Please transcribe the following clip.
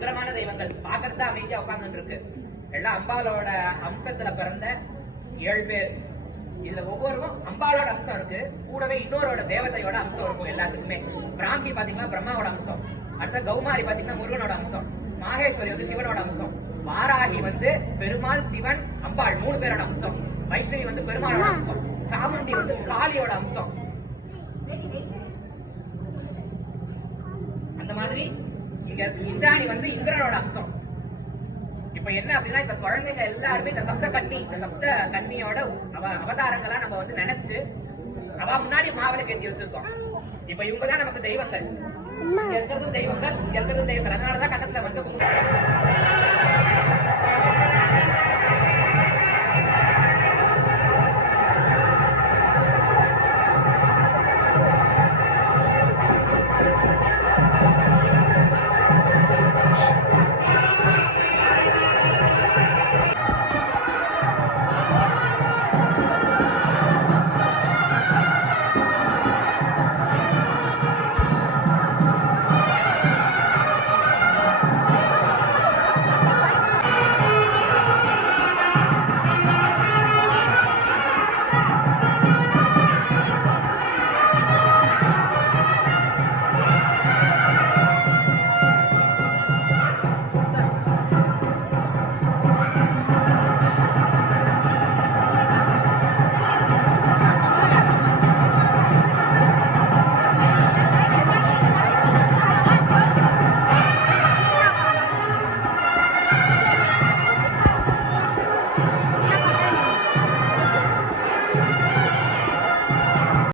உக்கிரமான தெய்வங்கள் பாக்குறதா அமைதியா உட்கார்ந்து இருக்கு. எல்லாம் அம்பாலோட அம்சத்துல பிறந்த 7 பேர். இதுல ஒவ்வொருவரும் அம்பாலோட அம்சம் இருக்கு, கூடவே இன்னொருவோட தேவதையோட அம்சம் இருக்கும் எல்லாத்துக்குமே. பிராந்தி பாத்தீங்கன்னா பிரம்மாவோட அம்சம், அடுத்த கௌமாரி பாத்தீங்கன்னா முருகனோட அம்சம், மாகேஸ்வரி வந்து சிவனோட அம்சம், வாராகி வந்து பெருமாள் சிவன் அம்பாள் 3 பேரோட அம்சம், வைஷ்ணவி வந்து பெருமாளோட அம்சம், சாமுண்டி வந்து காளியோட அம்சம். அந்த மாதிரி இங்க இந்திராணி வந்து இந்திரனோட அம்சம். இப்ப என்ன அப்படின்னா, இப்ப குழந்தைங்க எல்லாருமே இந்த சப்த கன்னியோட அவதாரங்களா நம்ம வந்து நினைச்சு அவ முன்னாடி மாவிளை கேட்டி வச்சிருக்கோம். இப்ப இவங்கதான் நமக்கு தெய்வங்கள், இங்க இருக்கிறதும் தெய்வங்கள், இங்க இருக்கிறதும் தெய்வங்கள். அதனாலதான்